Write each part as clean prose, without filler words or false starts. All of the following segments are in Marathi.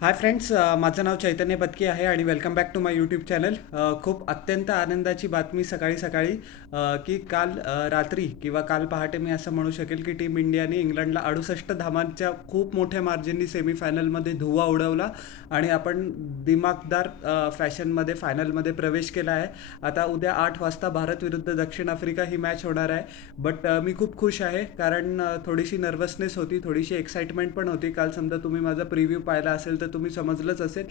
हाय फ्रेंड्स, माझं नाव चैतन्य पत्की आहे आणि welcome back to my YouTube channel. खूप अत्यंत आनंदाची बातमी सकाळी सकाळी की काल रात्री किंवा काल पहाटे मी असं म्हणू शकेल की टीम इंडियाने इंग्लंडला 68 धावांच्या खूप मोठ्या मार्जिननी सेमीफायनलमध्ये धुव्वा उडवला आणि आपण दिमागदार फॅशनमध्ये फायनलमध्ये प्रवेश केला आहे. आता उद्या 8 वाजता भारत विरुद्ध दक्षिण आफ्रिका ही मॅच होणार आहे. बट मी खूप खुश आहे कारण थोडीशी नर्वसनेस होती, थोडीशी एक्साइटमेंट पण होती. काल समजा तुम्ही माझा प्रिव्ह्यू पाहिला असेल तर तुम्ही समजलंच असेल.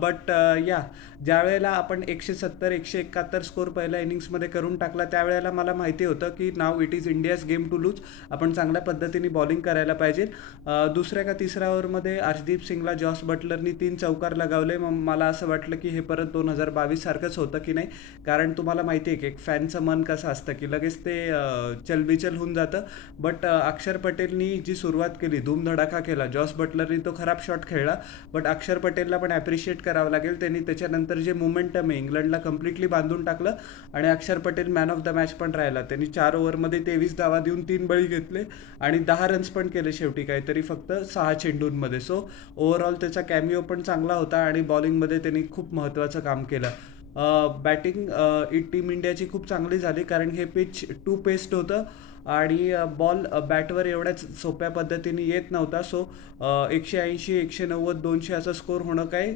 बट या ज्या वेळेला आपण 170 171 स्कोर पहिल्या इनिंग्समध्ये करून टाकला त्यावेळेला मला माहिती होतं की नाव it is India's game to lose. आपण चांगल्या पद्धतीने बॉलिंग करायला पाहिजे. दुसऱ्या का तिसऱ्या ओव्हरमध्ये अर्शदीप सिंगला जॉस बटलरनी 3 चौकार लगावले. मग मला असं वाटलं की हे परत 2022 सारखंच होतं की नाही, कारण तुम्हाला माहिती आहे की एक फॅनचं मन कसं असतं की लगेच ते चलबिचल होऊन जातं. बट अक्षर पटेलनी जी सुरुवात केली, धूमधडाका केला. जॉस बटलरनी तो खराब शॉट खेळला, बट अक्षर पटेलला पण ॲप्रिशिएट करावं लागेल. त्यांनी त्याच्यानंतर जे मोमेंटम आहे इंग्लंडला कम्प्लिटली बांधून टाकलं आणि अक्षर Patel man of the match पण राहिला. त्यांनी 4 ओव्हरमध्ये 23 धावा देऊन 3 बळी घेतले आणि 10 रन्स पण केले शेवटी, काहीतरी फक्त 6 चेंडूंमध्ये. सो ओव्हरऑल त्याचा कॅमिओ पण चांगला होता आणि बॉलिंगमध्ये त्यांनी खूप महत्त्वाचं काम केलं. बॅटिंग टीम इंडियाची खूप चांगली झाली कारण हे पिच टू पेस्ड होतं आणि बॉल बॅटवर एवढ्याच सोप्या पद्धतीने येत नव्हता. सो 180 190 200 असं स्कोर होणं काही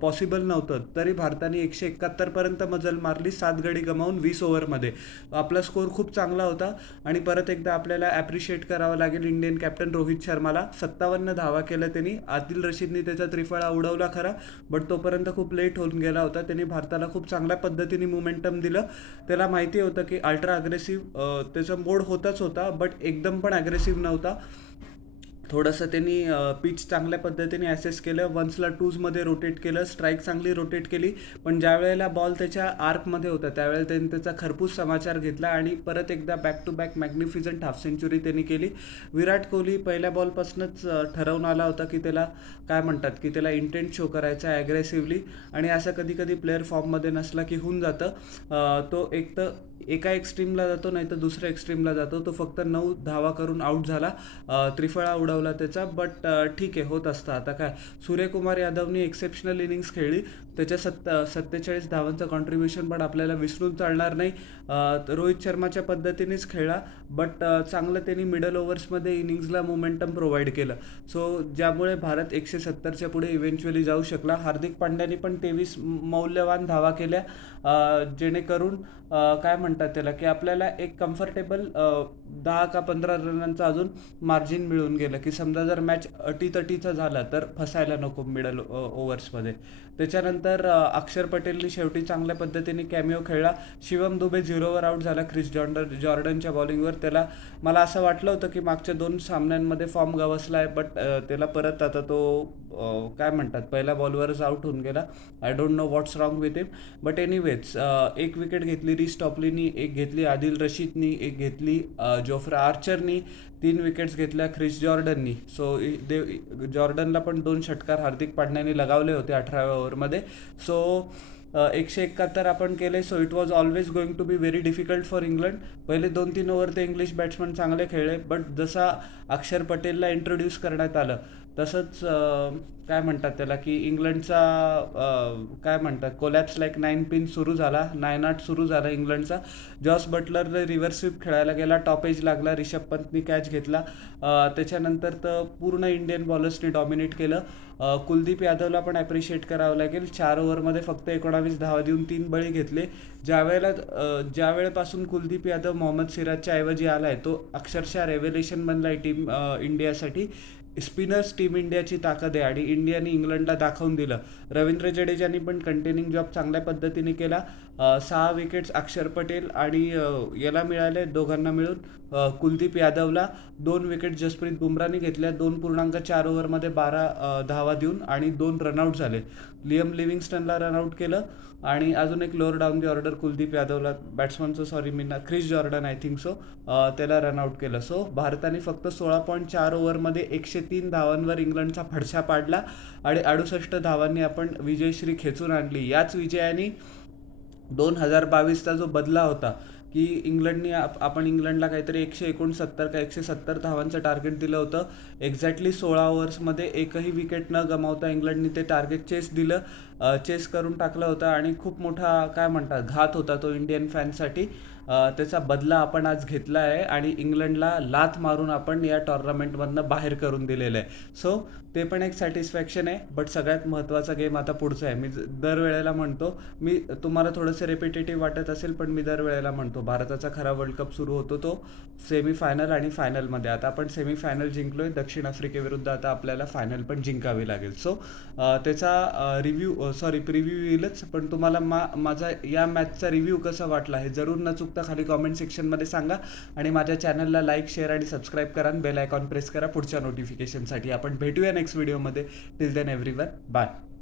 पॉसिबल नव्हतं. तरी भारताने 171पर्यंत मजल मारली, 7 गडी गमावून 20 ओव्हरमध्ये. आपला स्कोर खूप चांगला होता आणि परत एकदा आपल्याला ॲप्रिशिएट करावं लागेल इंडियन कॅप्टन रोहित शर्माला. 57 धावा केल्या त्यांनी. आदिल रशीदनी त्याचा त्रिफळा उडवला खरा, बट तोपर्यंत खूप लेट होऊन गेला होता. त्यांनी भारताला खूप चांगल्या पद्धतीने मोमेंटम दिलं. त्याला माहिती होतं की अल्ट्रा अग्रेसिव्ह त्याचा मोड होताच होता, बट एकदम पण ॲग्रेसिव्ह नव्हता. थोडंसं त्यांनी पिच चांगल्या पद्धतीने ॲसेस केलं, वन्सला टूजमध्ये रोटेट केलं, स्ट्राईक चांगली रोटेट केली. पण ज्या वेळेला बॉल त्याच्या आर्कमध्ये होता त्यावेळेला त्यांनी त्याचा खरपूस समाचार घेतला आणि परत एकदा back to back magnificent half century त्यांनी केली. विराट कोहली पहिल्या बॉलपासूनच ठरवून आला होता की त्याला काय म्हणतात की त्याला इंटेंट शो करायचा आहे ॲग्रेसिव्हली, आणि असं कधी कधी प्लेअर फॉर्ममध्ये नसला की होऊन जातं. तो एक तर एका एक्स्ट्रीमला जातो नाही तर दुसऱ्या एक्स्ट्रीमला जातो. तो फक्त 9 धावा करून आऊट झाला, त्रिफळा उडवला त्याचा. बट ठीक आहे, होत असतं. आता काय, सूर्यकुमार यादवनी एक्सेप्शनल इनिंग्स खेळली. त्याच्या 47 धावांचं कॉन्ट्रीब्युशन पण आपल्याला विसरून चालणार नाही. रोहित शर्माच्या पद्धतीनेच खेळला, बट चांगलं त्यांनी मिडल ओव्हर्समध्ये इनिंग्सला मोमेंटम प्रोव्हाइड केलं. सो ज्यामुळे भारत 170च्या पुढे इव्हेंच्युअली जाऊ शकला. हार्दिक पांड्याने पण 23 मौल्यवान धावा केल्या, जेणेकरून काय म्हणतात त्याला की आपल्याला एक कम्फर्टेबल 10 का 15 रनांचं अजून मार्जिन मिळून गेलं की समजा जर मॅच अटीतटीचा झाला तर फसायला नको मिडल ओव्हर्समध्ये. त्याच्यानंतर अक्षर पटेलनी शेवटी चांगल्या पद्धतीने कॅमिओ खेळला. शिवम दुबे 0वर आऊट झाला क्रिस जॉर्डनच्या बॉलिंगवर. त्याला मला असं वाटलं होतं की मागच्या 2 सामन्यांमध्ये फॉर्म गवसला आहे, बट त्याला परत आता तो काय म्हणतात पहिल्या बॉलवरच आऊट होऊन गेला. I don't know what's wrong with him. But anyways, एक विकेट घेतली रिस टॉपलीनी, एक घेतली आदिल रशीदनी, एक घेतली जोफ्रा आर्चरनी, 3 विकेट्स घेतल्या ख्रिस जॉर्डननी. सो जॉर्डनला पण 2 षटकार हार्दिक पांड्याने लगावले होते 18व्या ओव्हरमध्ये. सो 171 आपण केले. So it was always going to be very difficult for England. पहिले 2-3 ओव्हर ते इंग्लिश बॅट्समन चांगले खेळले, बट जसा अक्षर पटेलला इंट्रोड्यूस करण्यात आलं तसंच काय म्हणतात त्याला की इंग्लंडचा काय म्हणतात कोलॅप्स लाईक 9 पिन सुरू झाला, 9-8 सुरू झाला इंग्लंडचा. जॉस बटलर रिव्हर्स स्वीप खेळायला गेला, टॉप एज लागला, रिषभ पंतनी कॅच घेतला. त्याच्यानंतर तर पूर्ण इंडियन बॉलर्सनी डॉमिनेट केलं. कुलदीप यादवला पण ॲप्रिशिएट करावं लागेल. 4 ओव्हरमध्ये फक्त 19 धावा देऊन 3 बळी घेतले. ज्या वेळेपासून कुलदीप यादव मोहम्मद सिराजच्या ऐवजी आला आहे तो अक्षरशः रेव्हेलेशन बनला आहे टीम इंडियासाठी. स्पिनर्स टीम इंडियाची ताकद आहे आणि इंडियाने इंग्लंडला दाखवून दिलं. रवींद्र जडेजानी पण कंटेनिंग जॉब चांगल्या पद्धतीने केला. 6 विकेट्स अक्षर पटेल आणि याला मिळाले, दोघांना मिळून. कुलदीप यादवला 2 विकेट जसप्रीत बुमराहनी घेतल्या. 2.4 ओव्हरमध्ये 12 धावा देऊन आणि 2 रनआउट झाले. लियम लिव्हिंगस्टनला रनआउट केलं आणि अजून एक lower down the order Kuldeep यादवला, बॅट्समनचं सॉरी मी ना, Chris Jordan I think so, त्याला रनआउट केलं. सो भारताने फक्त 16.4 ओव्हरमध्ये 103 धावांवर इंग्लंडचा फडशा पाडला आणि 68 धावांनी आपण विजयश्री खेचून आणली. याच विजयाने 2022चा जो बदला होता की इंग्लंडने आपण इंग्लंडला काहीतरी 169 का 170 धावांचं टार्गेट दिलं होतं. एक्झॅक्टली 16 ओव्हर्समध्ये एकही विकेट न गमावता इंग्लंडने ते टार्गेट चेस दिलं, चेस करून टाकलं होतं आणि खूप मोठा काय म्हणतात घात होता तो इंडियन फॅन्ससाठी. त्याचा बदला आपण आज घेतला आहे आणि इंग्लंडला लाथ मारून आपण या टॉर्नामेंटमधनं बाहेर करून दिलेलं आहे. सो ते पण एक सॅटिस्फॅक्शन आहे. बट सगळ्यात महत्त्वाचा गेम आता पुढचा आहे. मी दरवेळेला म्हणतो, मी तुम्हाला थोडंसं रेपिटेटिव्ह वाटत असेल पण मी दरवेळेला म्हणतो, भारताचा खरा वर्ल्ड कप सुरू होतो तो सेमीफायनल आणि फायनलमध्ये. आता आपण सेमीफायनल जिंकलोय दक्षिण आफ्रिकेविरुद्ध, आता आपल्याला फायनल पण जिंकावी लागेल. सो त्याचा प्रिव्ह्यू येईलच, पण तुम्हाला माझा या मॅचचा रिव्ह्यू कसा वाटला हे जरूर न चुकता खाली कॉमेंट सेक्शनमध्ये सांगा आणि माझ्या चॅनलला लाईक, शेअर आणि सबस्क्राईब करा आणि बेल आयकॉन प्रेस करा पुढच्या नोटिफिकेशनसाठी. आपण भेटूया नेक्स्ट व्हिडिओमध्ये. Till then everyone, bye.